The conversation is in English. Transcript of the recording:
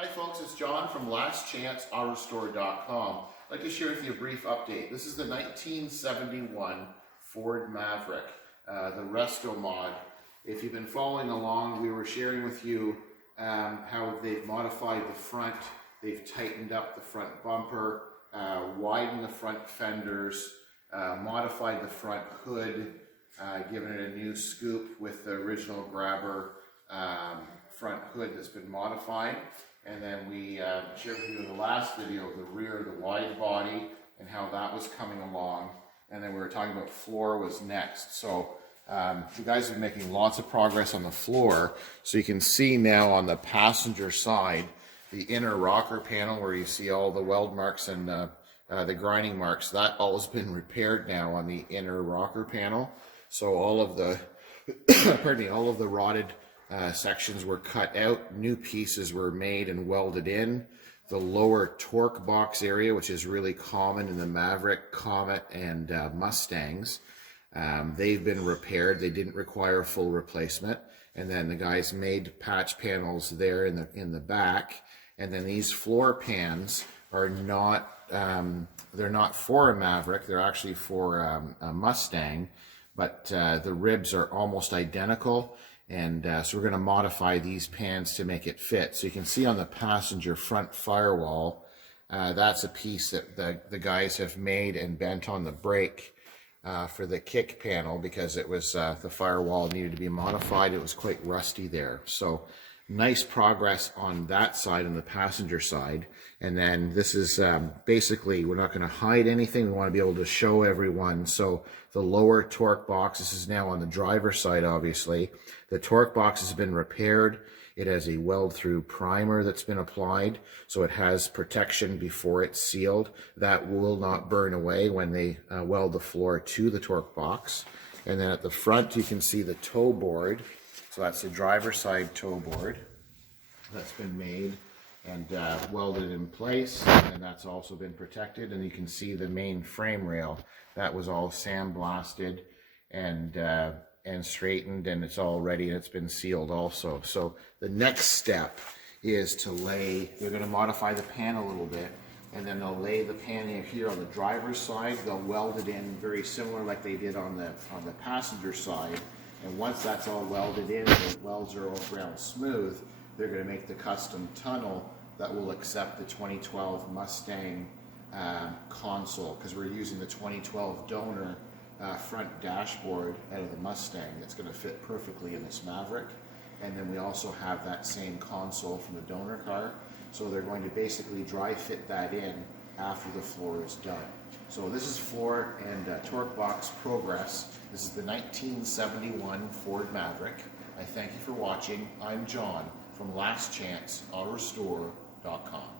Hi folks, it's John from lastchanceautorestore.com. I'd like to share with you a brief update. This is the 1971 Ford Maverick, the Resto Mod. If you've been following along, we were sharing with you how they've modified the front, they've tightened up the front bumper, widened the front fenders, modified the front hood, given it a new scoop with the original grabber front hood that's been modified. And then we shared with you in the last video the rear, the wide body, and how that was coming along. And then we were talking about floor was next. So you guys have been making lots of progress on the floor. So you can see now on the passenger side, the inner rocker panel where you see all the weld marks and the grinding marks, that all has been repaired now on the inner rocker panel. So all of the, pardon me, all of the rotted sections were cut out, new pieces were made and welded in. The lower torque box area, which is really common in the Maverick, Comet, and Mustangs, they've been repaired. They didn't require a full replacement. And then the guys made patch panels there in the back. And then these floor pans are not, they're not for a Maverick, they're actually for a Mustang, but the ribs are almost identical. And so we're going to modify these pans to make it fit. So you can see on the passenger front firewall, that's a piece that the guys have made and bent on the brake for the kick panel because it was the firewall needed to be modified. It was quite rusty there. So nice progress on that side, on the passenger side. And then this is basically, we're not going to hide anything. We want to be able to show everyone. So the lower torque box, this is now on the driver's side, obviously. The torque box has been repaired. It has a weld-through primer that's been applied, so it has protection before it's sealed. That will not burn away when they weld the floor to the torque box. And then at the front, you can see the toe board. So that's the driver's side toe board that's been made and welded in place, and that's also been protected. And you can see the main frame rail, that was all sandblasted and straightened, and it's all ready and it's been sealed also. So the next step is to lay, they're going to modify the pan a little bit, and then they'll lay the pan in here on the driver's side. They'll weld it in very similar like they did on the passenger side. And once that's all welded in, the welds are all ground smooth, they're going to make the custom tunnel that will accept the 2012 Mustang console, because we're using the 2012 donor front dashboard out of the Mustang. That's going to fit perfectly in this Maverick. And then we also have that same console from the donor car. So they're going to basically dry fit that in after the floor is done. So this is floor and torque box progress. This is the 1971 Ford Maverick. I thank you for watching. I'm John from lastchanceautorestore.com.